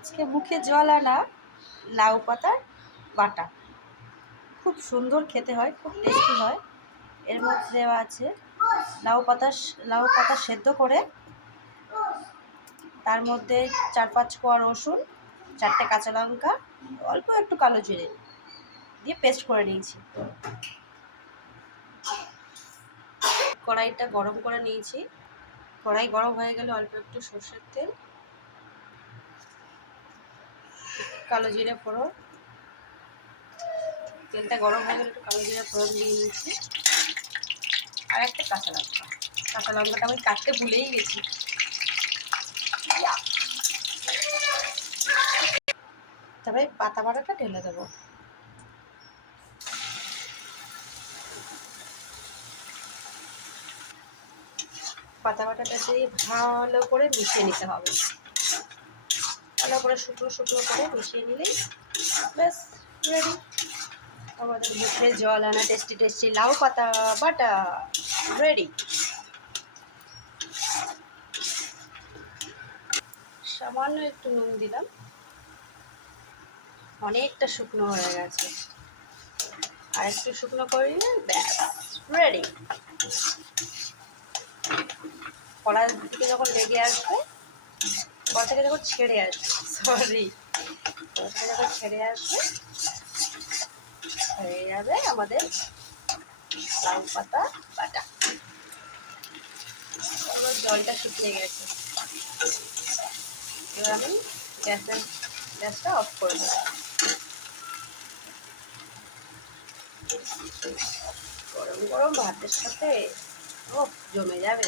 আজকে মুখে জল আনা লাউ পাতার বাটা। খুব সুন্দর খেতে হয়, খুব টেস্টি হয়। এর মধ্যে দেওয়া আছে লাউ পাতা লাউ পাতা সেদ্ধ করে, তার মধ্যে চার পাঁচ কোয়া রসুন, চারটে কাঁচা লঙ্কা, অল্প একটু কালো জিরে দিয়ে পেস্ট করে নিয়েছি। কড়াইটা গরম করে নিয়েছি। কড়াই গরম হয়ে গেলে অল্প একটু সর্ষের তেল কালো জিরে ফোড়ন। তেলটা গরম হয়ে গেলে একটু কালো জিরে ফোড়ন দিয়ে নিয়েছি আর একটা কাঁচা লঙ্কা। কাঁচা লঙ্কাটা আমি কাটতে ভুলেই গেছি। তবে পাতা বাটাটা ঢেলে দেবো। পাতা বাটাটা দিয়ে ভালো করে মিশিয়ে নিতে হবে। ভালো করে শুকনো শুকনো করে মিশিয়ে নিলেই ব্যাস রেডি আমাদের মুখে জল আনা টেস্টি টেস্টি লাউ পাতা, বাটা রেডি সামান্য একটু নুন দিলাম। অনেকটা শুকনো হয়ে গেছে। আর একটু শুকনো করলে ব্যাস রেডি কড়া দিকে যখন লেগে আসবে কড়া থেকে যখন ছেড়ে আসবে সরি কড়া থেকে যখন ছেড়ে আসবে হয়ে যাবে আমাদের লাউ পাতা বাটা। এবার জলটা শুকিয়ে গেছে। এবার আমি গ্যাসের, গ্যাসটা অফ করে দেবো। গরম গরম ভাতের সাথে ও জমে যাবে।